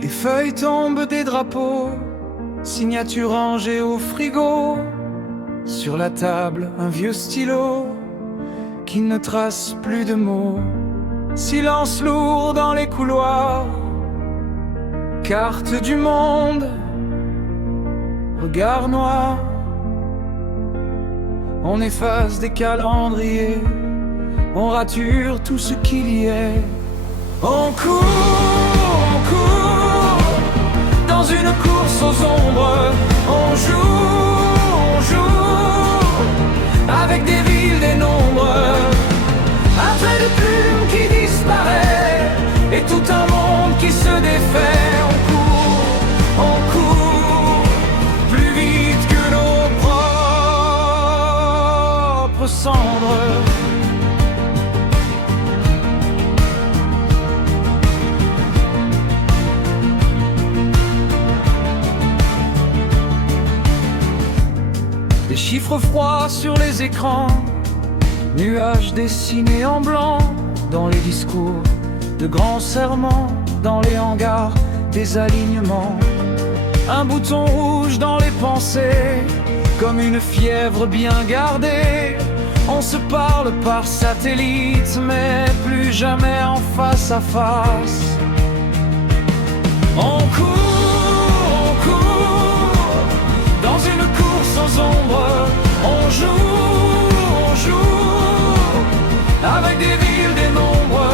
Les feuilles tombent des drapeaux, signature rangée au frigo. Sur la table, un vieux stylo qui ne trace plus de mots. Silence lourd dans les couloirs, carte du monde, regard noir. On efface des calendriers, on rature tout ce qu'il y est. On court dans une course aux ombres. On joue avec des villes, des nombres. Un trait de plume qui disparaît et tout un monde qui se défait. On court plus vite que nos propres cendres. Des chiffres froids sur les écrans, nuages dessinés en blanc dans les discours, de grands serments dans les hangars, des alignements. Un bouton rouge dans les pensées, comme une fièvre bien gardée. On se parle par satellite, mais plus jamais en face à face. On court dans une course aux ombres. On joue avec des villes, des nombres.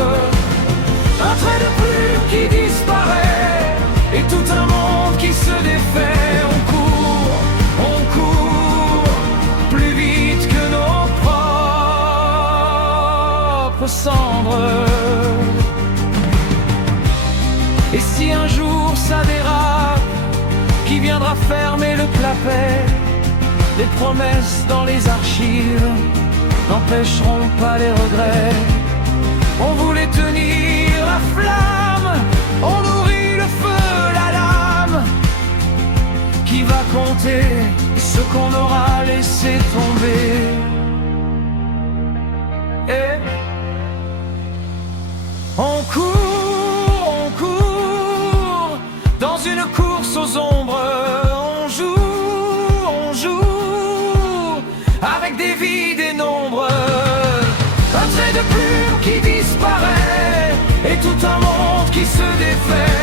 Un trait de plume qui disparaît et tout un monde qui se défait. On court plus vite que nos propres cendres. Et si un jour ça dérape, qui viendra fermer le clapet? Les promesses dans les archives n'empêcheront pas les regrets. On voulait tenir la flamme, on nourrit le feu, la lame, qui va compter ce qu'on aura laissé tomber. Et on court dans une course aux ombres. On joue avec des vies, des nombres. Un trait de plume qui disparaît et tout un monde qui se défait.